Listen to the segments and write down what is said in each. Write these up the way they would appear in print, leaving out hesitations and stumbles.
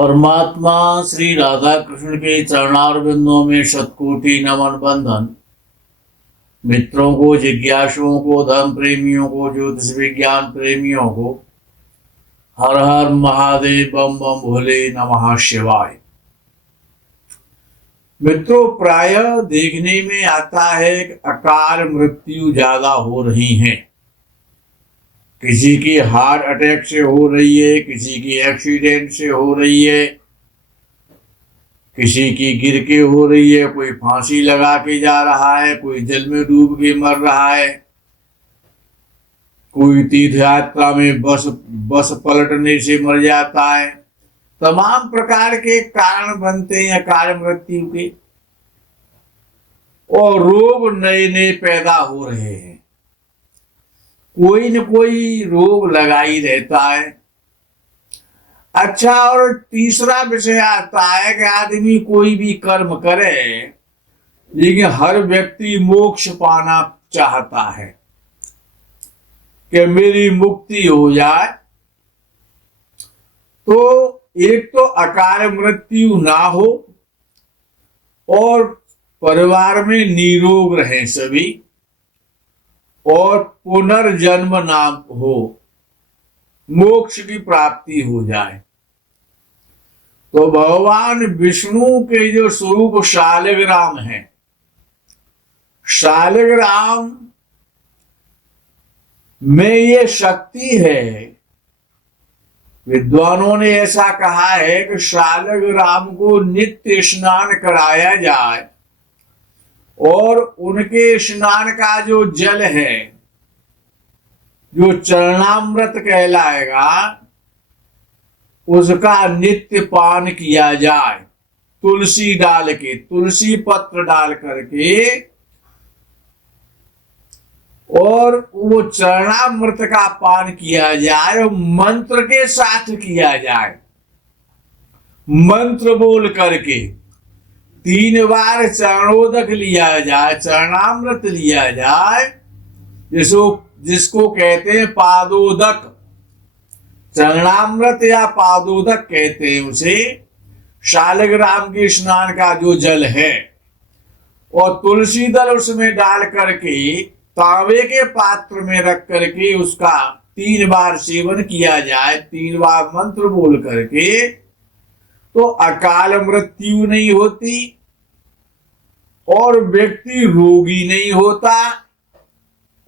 परमात्मा श्री राधा कृष्ण के चरणारविंदों में शतकोटि नमन बंधन। मित्रों को, जिज्ञासुओं को, धर्म प्रेमियों को, ज्योतिष विज्ञान प्रेमियों को हर हर महादेव, बम बम भोले, नमः शिवाय। मित्रों, प्रायः देखने में आता है कि अकाल मृत्यु ज्यादा हो रही हैं। किसी की हार्ट अटैक से हो रही है, किसी की एक्सीडेंट से हो रही है, किसी की गिर के हो रही है, कोई फांसी लगा के जा रहा है, कोई जल में डूब के मर रहा है, कोई तीर्थ यात्रा में बस पलटने से मर जाता है। तमाम प्रकार के कारण बनते हैं अकाल मृत्यु के, और रोग नए नए पैदा हो रहे हैं। कोई न कोई रोग लगा ही रहता है। अच्छा, और तीसरा विषय आता है कि आदमी कोई भी कर्म करे, लेकिन हर व्यक्ति मोक्ष पाना चाहता है कि मेरी मुक्ति हो जाए। तो एक तो अकाल मृत्यु ना हो और परिवार में निरोग रहें सभी, और पुनर्जन्म ना हो, मोक्ष की प्राप्ति हो जाए। तो भगवान विष्णु के जो स्वरूप शालिग्राम है, शालिग्राम में ये शक्ति है। विद्वानों ने ऐसा कहा है कि शालिग्राम को नित्य स्नान कराया जाए, और उनके स्नान का जो जल है, जो चरणामृत कहलाएगा, उसका नित्य पान किया जाए। तुलसी डाल के, तुलसी पत्र डाल करके, और वो चरणामृत का पान किया जाए, मंत्र के साथ किया जाए। मंत्र बोल करके 3 बार चरणोदक लिया जाए, चरणामृत लिया जाए, जिसको कहते हैं पादोदक। चरणामृत या पादोदक कहते हैं उसे। शालिग्राम के स्नान का जो जल है, और तुलसी दल उसमें डाल करके तांबे के पात्र में रख करके उसका 3 बार सेवन किया जाए, 3 बार मंत्र बोल करके, तो अकाल मृत्यु नहीं होती और व्यक्ति रोगी नहीं होता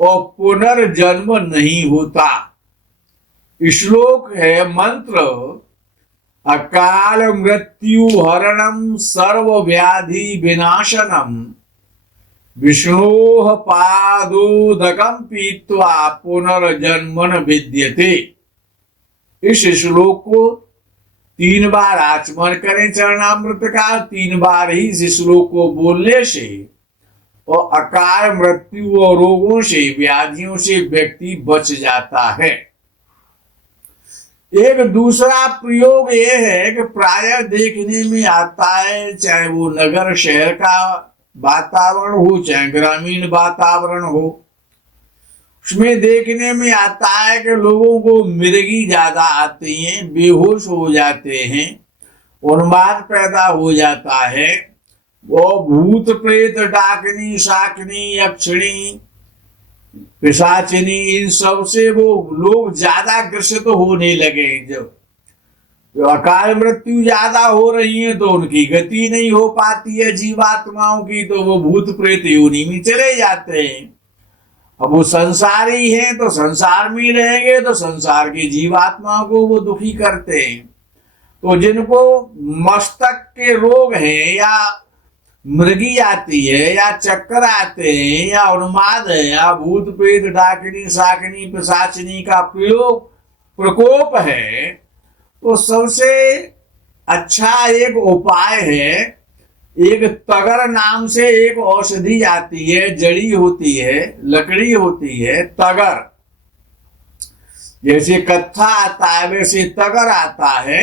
और पुनर्जन्म नहीं होता। श्लोक है, मंत्र, अकाल मृत्यु हरणम सर्व व्याधि विनाशनम विष्णोः पादोदकम पीत्वा पुनर्जन्मन विद्यते। इस श्लोक को 3 बार आचमन करें चरणामृत का। 3 बार ही इस श्लोक को बोलने से और अकाल मृत्यु और रोगों से, व्याधियों से व्यक्ति बच जाता है। एक दूसरा प्रयोग ये है कि प्रायः देखने में आता है, चाहे वो नगर शहर का वातावरण हो, चाहे ग्रामीण वातावरण हो, उसमें देखने में आता है कि लोगों को मिर्गी ज्यादा आती हैं, बेहोश हो जाते हैं, उन्माद पैदा हो जाता है। वो भूत प्रेत, डाकनी, शाकनी, यक्षिणी, पिशाचिनी, इन सब से वो लोग ज्यादा ग्रसित होने लगे। जब अकाल मृत्यु ज्यादा हो रही है तो उनकी गति नहीं हो पाती है जीवात्माओं की, तो वो भूत प्रेत योनि में चले जाते हैं। अब वो संसारी हैं तो संसार में रहेंगे, तो संसार की जीवात्माओं को वो दुखी करते हैं। तो जिनको मस्तक के रोग हैं, या मृगी आती है, या चक्कर आते हैं, या उन्माद है, या भूत प्रेत, डाकिनी, शाकिनी, पिशाचिनी का प्रकोप है, तो सबसे अच्छा एक उपाय है, एक तगर नाम से एक औषधि आती है, जड़ी होती है, लकड़ी होती है, तगर। जैसे कत्था आता है वैसे तगर आता है,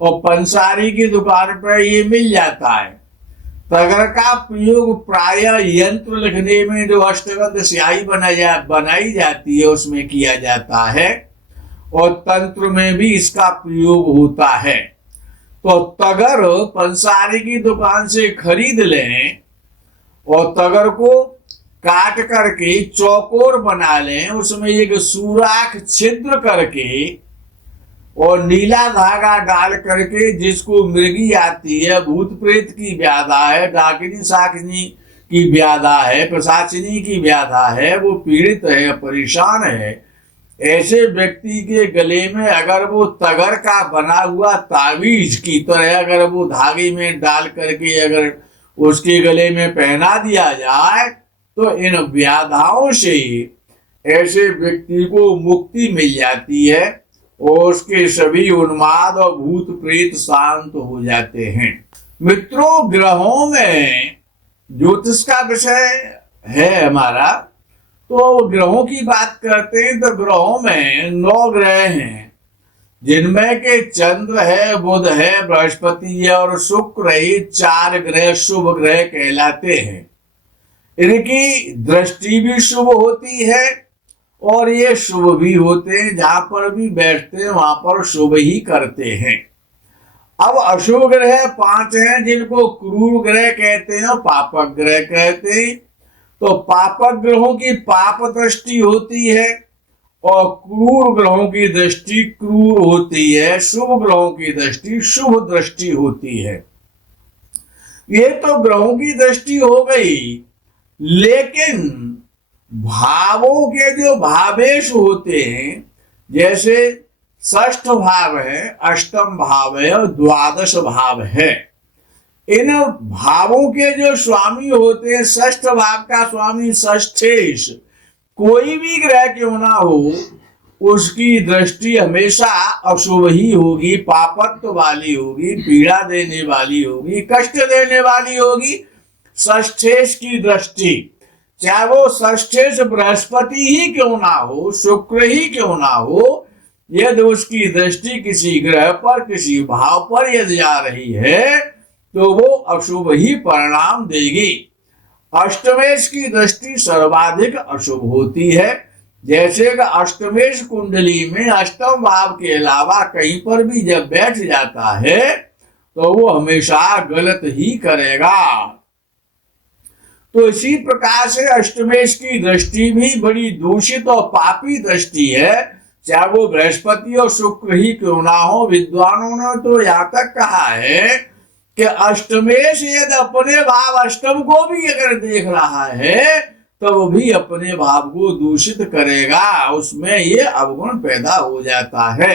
और पंसारी की दुकान पर ये मिल जाता है। तगर का प्रयोग प्रायः यंत्र लिखने में जो अष्टगंध स्याही बनाई जाती है उसमें किया जाता है, और तंत्र में भी इसका प्रयोग होता है। तो तगर पंसारी की दुकान से खरीद लें और तगर को काट करके चौकोर बना लें, उसमें एक सुराख छिद्र करके और नीला धागा डाल करके, जिसको मृगी आती है, भूत प्रेत की व्याधा है, डाकिनी साकिनी की व्याधा है, पिशाचिनी की व्याधा है, वो पीड़ित है, परेशान है, ऐसे व्यक्ति के गले में अगर वो तगर का बना हुआ तावीज की तरह अगर वो धागे में डाल करके अगर उसके गले में पहना दिया जाए तो इन व्याधाओं से ऐसे व्यक्ति को मुक्ति मिल जाती है और उसके सभी उन्माद और भूत प्रेत शांत हो जाते हैं। मित्रों, ग्रहों में ज्योतिष का विषय है हमारा, तो ग्रहों की बात करते हैं तो ग्रहों में 9 ग्रह हैं, जिनमें के चंद्र है, बुध है, बृहस्पति है और शुक्र है। 4 ग्रह शुभ ग्रह कहलाते हैं। इनकी दृष्टि भी शुभ होती है और ये शुभ भी होते हैं, जहां पर भी बैठते हैं वहां पर शुभ ही करते हैं। अब अशुभ ग्रह 5 हैं, जिनको क्रूर ग्रह कहते हैं और पापक ग्रह कहते हैं। तो पापक ग्रहों की पाप दृष्टि होती है और क्रूर ग्रहों की दृष्टि क्रूर होती है, शुभ ग्रहों की दृष्टि शुभ दृष्टि होती है। ये तो ग्रहों की दृष्टि हो गई, लेकिन भावों के जो भावेश होते हैं, जैसे 6ठ भाव है, 8म भाव है और 12 भाव है, इन भावों के जो स्वामी होते हैं, 6ठ भाव का स्वामी षष्ठेश कोई भी ग्रह क्यों ना हो, उसकी दृष्टि हमेशा अशुभ ही होगी, पापत्व वाली होगी, पीड़ा देने वाली होगी, कष्ट देने वाली होगी। षष्ठेश की दृष्टि, चाहे वो षष्ठेश बृहस्पति ही क्यों ना हो, शुक्र ही क्यों ना हो, यदि उसकी दृष्टि किसी ग्रह पर, किसी भाव पर यदि जा रही है तो वो अशुभ ही परिणाम देगी। अष्टमेश की दृष्टि सर्वाधिक अशुभ होती है। जैसे कि अष्टमेश कुंडली में 8म भाव के अलावा कहीं पर भी जब बैठ जाता है तो वो हमेशा गलत ही करेगा। तो इसी प्रकार से अष्टमेश की दृष्टि भी बड़ी दूषित और पापी दृष्टि है, चाहे वो बृहस्पति और शुक्र ही क्यों ना हो। विद्वानों ने तो यहाँ तक कहा है कि अष्टमेश यदि अपने भाव अष्टम को भी अगर देख रहा है तो वो भी अपने भाव को दूषित करेगा, उसमें ये अवगुण पैदा हो जाता है।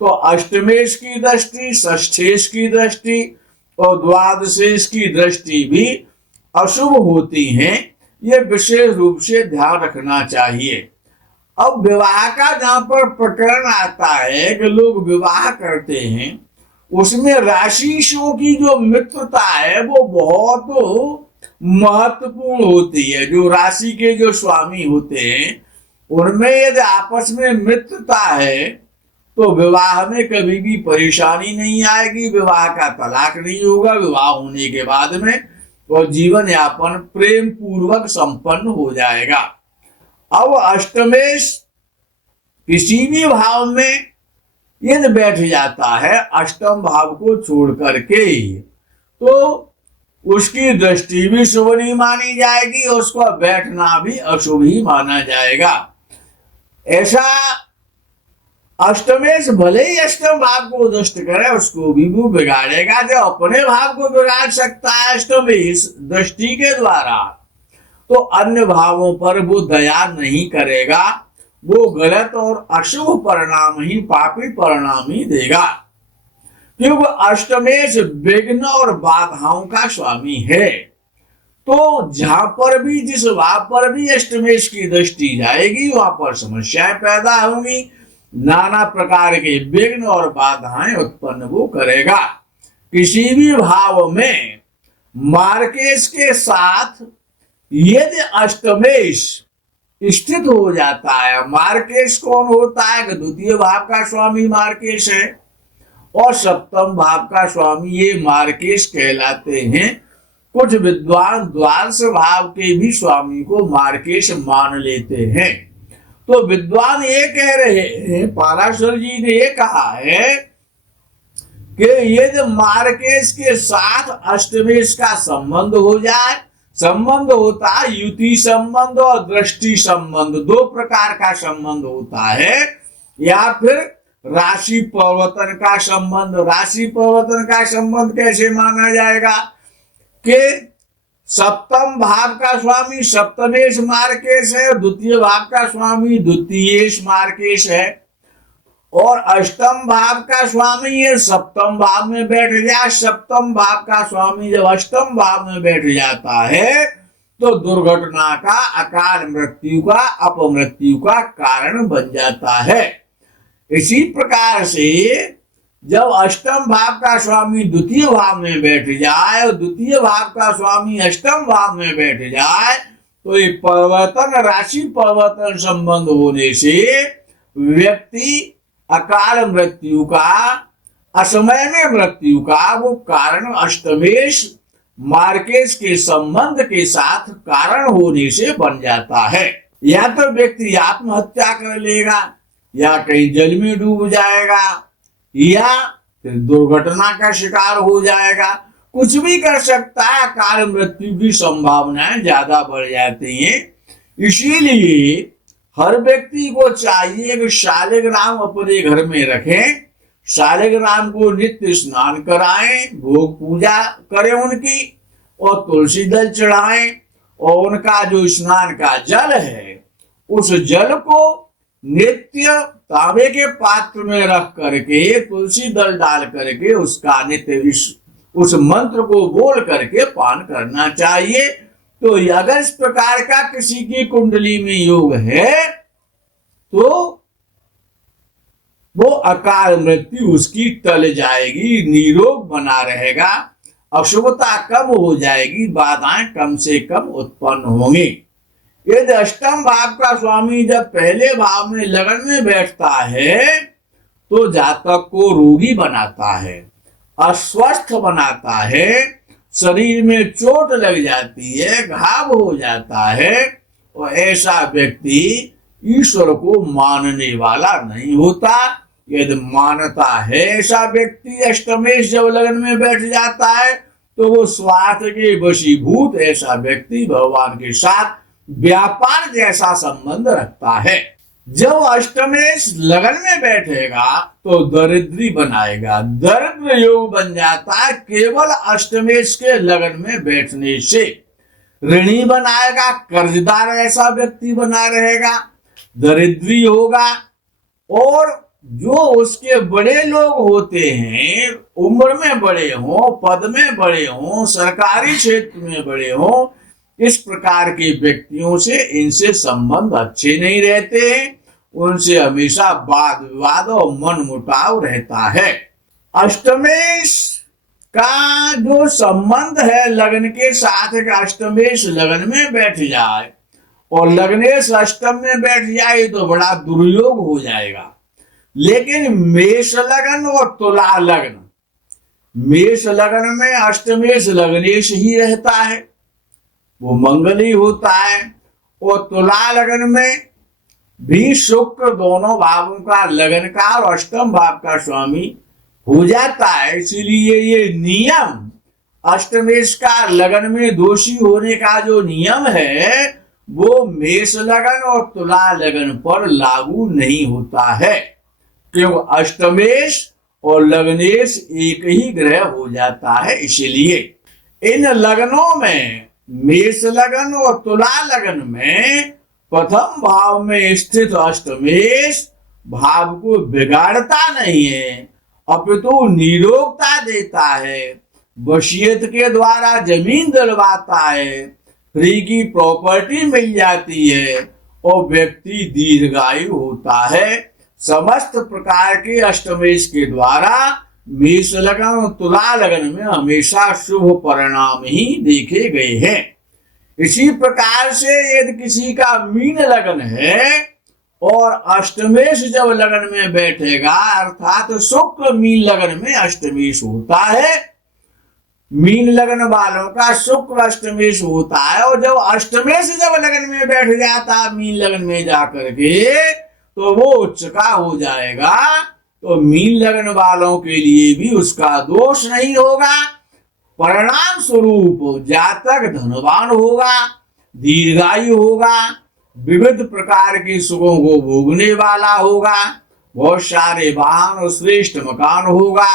तो अष्टमेश की दृष्टि, षष्ठेश की दृष्टि और द्वादशेश की दृष्टि भी अशुभ होती हैं, ये विशेष रूप से ध्यान रखना चाहिए। अब विवाह का जहां पर प्रकरण आता है कि लोग विवाह करते हैं, उसमें राशियों की जो मित्रता है वो बहुत महत्वपूर्ण होती है। जो राशि के जो स्वामी होते हैं उनमें यदि आपस में मित्रता है तो विवाह में कभी भी परेशानी नहीं आएगी, विवाह का तलाक नहीं होगा विवाह होने के बाद में, और जीवन यापन प्रेम पूर्वक संपन्न हो जाएगा। अब अष्टमेश किसी भी भाव में यदि बैठ जाता है 8म भाव को छोड़ करके, तो उसकी दृष्टि भी शुभ नहीं मानी जाएगी और उसका बैठना भी अशुभ ही माना जाएगा। ऐसा अष्टमेश भले ही 8म भाव को दृष्ट करे, उसको भी वो बिगाड़ेगा। जो अपने भाव को बिगाड़ सकता है अष्टमेश दृष्टि के द्वारा, तो अन्य भावों पर वो दया नहीं करेगा, वो गलत और अशुभ परिणाम ही, पापी परिणाम ही देगा। क्योंकि अष्टमेश विघ्न और बाधाओं का स्वामी है। तो जहां पर भी, जिस भाव पर भी अष्टमेश की दृष्टि जाएगी वहां पर समस्याएं पैदा होंगी, नाना प्रकार के विघ्न और बाधाएं उत्पन्न वो करेगा। किसी भी भाव में मार्केश के साथ यदि अष्टमेश स्थित हो जाता है, मार्केश कौन होता है कि द्वितीय भाव का स्वामी मार्केश है और 7म भाव का स्वामी ये मार्केश कहलाते हैं। कुछ विद्वान द्वादश भाव के भी स्वामी को मार्केश मान लेते हैं। तो विद्वान ये कह रहे हैं, पाराशर जी ने ये कहा है कि यदि मार्केश के साथ अष्टमेश का संबंध हो जाए, संबंध होता है युति संबंध और दृष्टि संबंध, दो प्रकार का संबंध होता है, या फिर राशि परिवर्तन का संबंध। राशि परिवर्तन का संबंध कैसे माना जाएगा कि सप्तम भाव का स्वामी सप्तमेश मार्केश है, द्वितीय भाव का स्वामी द्वितीयेश मार्केश है, और अष्टम भाव का स्वामी ये सप्तम भाव में बैठ जाए। सप्तम भाव का स्वामी जब अष्टम भाव में बैठ जाता है तो दुर्घटना का, अकाल मृत्यु का, अपमृत्यु का कारण बन जाता है। इसी प्रकार से जब अष्टम भाव का स्वामी द्वितीय भाव में बैठ जाए और द्वितीय भाव का स्वामी अष्टम भाव में बैठ जाए तो ये परिवर्तन, राशि परिवर्तन संबंध होने से व्यक्ति अकाल मृत्यु का, असमय में मृत्यु का वो कारण अष्टमेश मार्केश के संबंध के साथ कारण होने से बन जाता है। या तो व्यक्ति आत्महत्या कर लेगा, या कहीं जल में डूब जाएगा, या फिर दुर्घटना का शिकार हो जाएगा, कुछ भी कर सकता है। अकाल मृत्यु की संभावनाएं ज्यादा बढ़ जाती हैं। इसीलिए हर व्यक्ति को चाहिए कि शालिग्राम अपने घर में रखें, शालिग्राम को नित्य स्नान कराएं, भोग पूजा करें उनकी, और तुलसी दल चढ़ाएं, और उनका जो स्नान का जल है उस जल को नित्य तांबे के पात्र में रख करके तुलसी दल डाल करके उसका नित्य उस मंत्र को बोल करके पान करना चाहिए। तो अगर इस प्रकार का किसी की कुंडली में योग है तो वो अकाल मृत्यु उसकी टल जाएगी, निरोग बना रहेगा, अशुभता कम हो जाएगी, बाधाएं कम से कम उत्पन्न होंगी। यदि अष्टम भाव का स्वामी जब पहले भाव में लगन में बैठता है तो जातक को रोगी बनाता है, अस्वस्थ बनाता है, शरीर में चोट लग जाती है, घाव हो जाता है, और ऐसा व्यक्ति ईश्वर को मानने वाला नहीं होता। यदि मानता है ऐसा व्यक्ति अष्टमेश जब लगन में बैठ जाता है तो वो स्वार्थ के वशीभूत ऐसा व्यक्ति भगवान के साथ व्यापार जैसा संबंध रखता है। जब अष्टमेश लगन में बैठेगा तो दरिद्री बनाएगा, दरिद्र योग बन जाता है केवल अष्टमेश के लगन में बैठने से। ऋणी बनाएगा, कर्जदार ऐसा व्यक्ति बना रहेगा, दरिद्री होगा, और जो उसके बड़े लोग होते हैं, उम्र में बड़े हों, पद में बड़े हों, सरकारी क्षेत्र में बड़े हों, इस प्रकार के व्यक्तियों से इनसे संबंध अच्छे नहीं रहते हैं, उनसे हमेशा वाद विवाद और मन मुटाव रहता है। अष्टमेश का जो संबंध है लगन के साथ, अष्टमेश लगन में बैठ जाए और लग्नेश अष्टम में बैठ जाए तो बड़ा दुर्योग हो जाएगा। लेकिन मेष लगन और तुला लगन, मेष लगन में अष्टमेश लग्नेश ही रहता है, वो मंगल ही होता है, और तुला लगन में भी शुक्र दोनों भावों का लगन का और अष्टम भाव का स्वामी हो जाता है। इसीलिए ये नियम अष्टमेश का लगन में दोषी होने का जो नियम है वो मेष लगन और तुला लगन पर लागू नहीं होता है, क्योंकि अष्टमेश और लग्नेश एक ही ग्रह हो जाता है। इसीलिए इन लगनों में, मेष लगन और तुला लगन में, प्रथम भाव में स्थित अष्टमेश भाव को बिगाड़ता नहीं है, अपितु निरोगता देता है, वसीयत के द्वारा जमीन दिलवाता है, फ्री की प्रॉपर्टी मिल जाती है, और व्यक्ति दीर्घायु होता है। समस्त प्रकार के अष्टमेश के द्वारा मेष लगन और तुला लगन में हमेशा शुभ परिणाम ही देखे गए हैं। इसी प्रकार से यदि किसी का मीन लगन है और अष्टमेश जब लगन में बैठेगा, अर्थात शुक्र मीन लगन में अष्टमेश होता है, मीन लगन वालों का शुक्र अष्टमेश होता है, और जब अष्टमेश जब लगन में बैठ जाता मीन लगन में जाकर के तो वो उच्च का हो जाएगा, तो मीन लगन वालों के लिए भी उसका दोष नहीं होगा। परिणाम स्वरूप जातक धनवान होगा, दीर्घायु होगा, विविध प्रकार के सुखों को भोगने वाला होगा, बहुत सारे वाहन और श्रेष्ठ मकान होगा,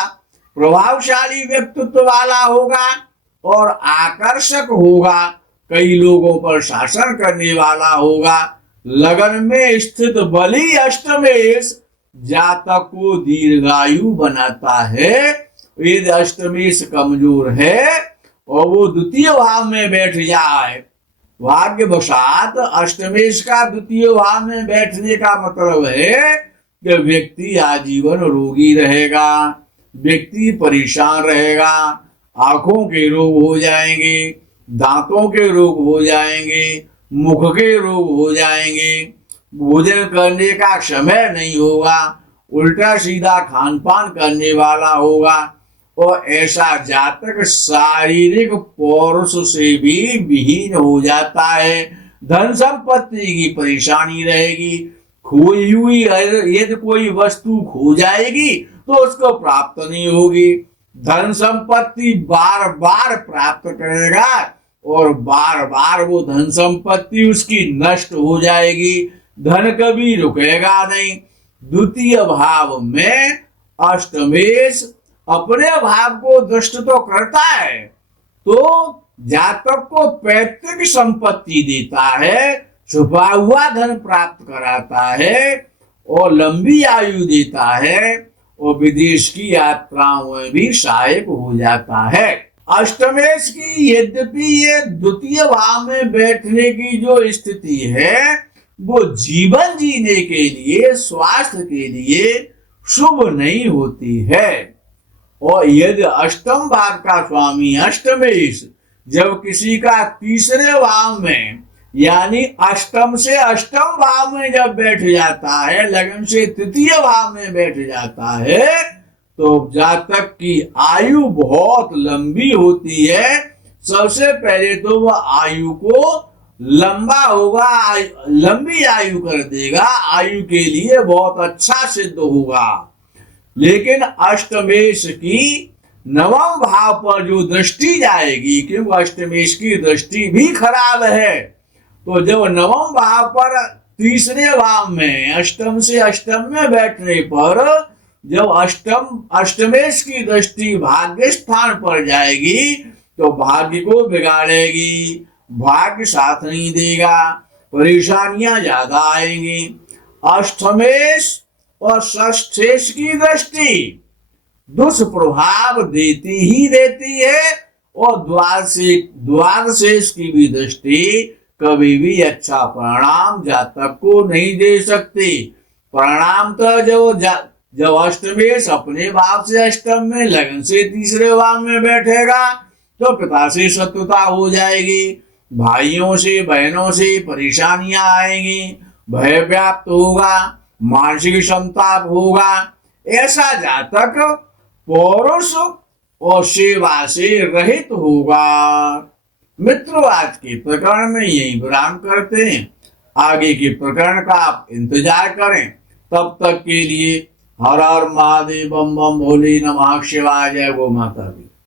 प्रभावशाली व्यक्तित्व वाला होगा और आकर्षक होगा, कई लोगों पर शासन करने वाला होगा। लगन में स्थित बली अष्टमेश जातक को दीर्घायु बनाता है। यदि अष्टमेश कमजोर है और वो द्वितीय भाव में बैठ जाए, भाग्यवशात अष्टमेश का द्वितीय भाव में बैठने का मतलब है कि व्यक्ति आजीवन रोगी रहेगा, व्यक्ति परेशान रहेगा, आंखों के रोग हो जाएंगे, दांतों के रोग हो जाएंगे, मुख के रोग हो जाएंगे, भोजन करने का समय नहीं होगा, उल्टा सीधा खान पान करने वाला होगा और ऐसा जातक शारीरिक पौरुष से भी विहीन हो जाता है। धन संपत्ति की परेशानी रहेगी, खोई हुई यदि कोई वस्तु खो जाएगी तो उसको प्राप्त नहीं होगी। धन संपत्ति बार बार प्राप्त करेगा और बार बार वो धन संपत्ति उसकी नष्ट हो जाएगी, धन कभी रुकेगा नहीं। द्वितीय भाव में अष्टमेश अपने भाव को दृष्ट तो करता है, तो जातक को पैतृक संपत्ति देता है, छुपा हुआ धन प्राप्त कराता है और लंबी आयु देता है और विदेश की यात्राओं में भी सहायक हो जाता है। अष्टमेश की यद्यपि ये द्वितीय भाव में बैठने की जो स्थिति है वो जीवन जीने के लिए, स्वास्थ्य के लिए शुभ नहीं होती है। और यदि अष्टम भाव का स्वामी अष्टमेश जब किसी का तीसरे भाव में यानी अष्टम से अष्टम भाव में जब बैठ जाता है, लगन से तृतीय भाव में बैठ जाता है, तो जातक की आयु बहुत लंबी होती है। सबसे पहले तो वह आयु को लंबा होगा, लंबी आयु कर देगा, आयु के लिए बहुत अच्छा सिद्ध होगा। लेकिन अष्टमेश की नवम भाव पर जो दृष्टि जाएगी, क्योंकि अष्टमेश की दृष्टि भी खराब है, तो जब नवम भाव पर तीसरे भाव में अष्टम से अष्टम में बैठने पर जब अष्टमेश की दृष्टि भाग्य स्थान पर जाएगी तो भाग्य को बिगाड़ेगी, भाग्य साथ नहीं देगा, परेशानियां ज्यादा आएंगी। अष्टमेश और षष्ठेश की दृष्टि दुष्प्रभाव देती ही देती है और द्वादशेश की भी दृष्टि कभी भी अच्छा परिणाम जातक को नहीं दे सकती। परिणाम तो जब अष्टमेश अपने भाव से अष्टम में, लगन से तीसरे भाव में बैठेगा तो पिता से शत्रुता हो जाएगी, भाइयों से बहनों से परेशानियां आएंगी, भय व्याप्त होगा, मानसिक संताप होगा। ऐसा जातक पौरुष और सेवा से रहित होगा। मित्रों, आज के प्रकरण में यही विराम करते हैं, आगे के प्रकरण का आप इंतजार करें। तब तक के लिए हर हर महादेव, बम बम भोले नमः शिवाय, जय गो माता दी।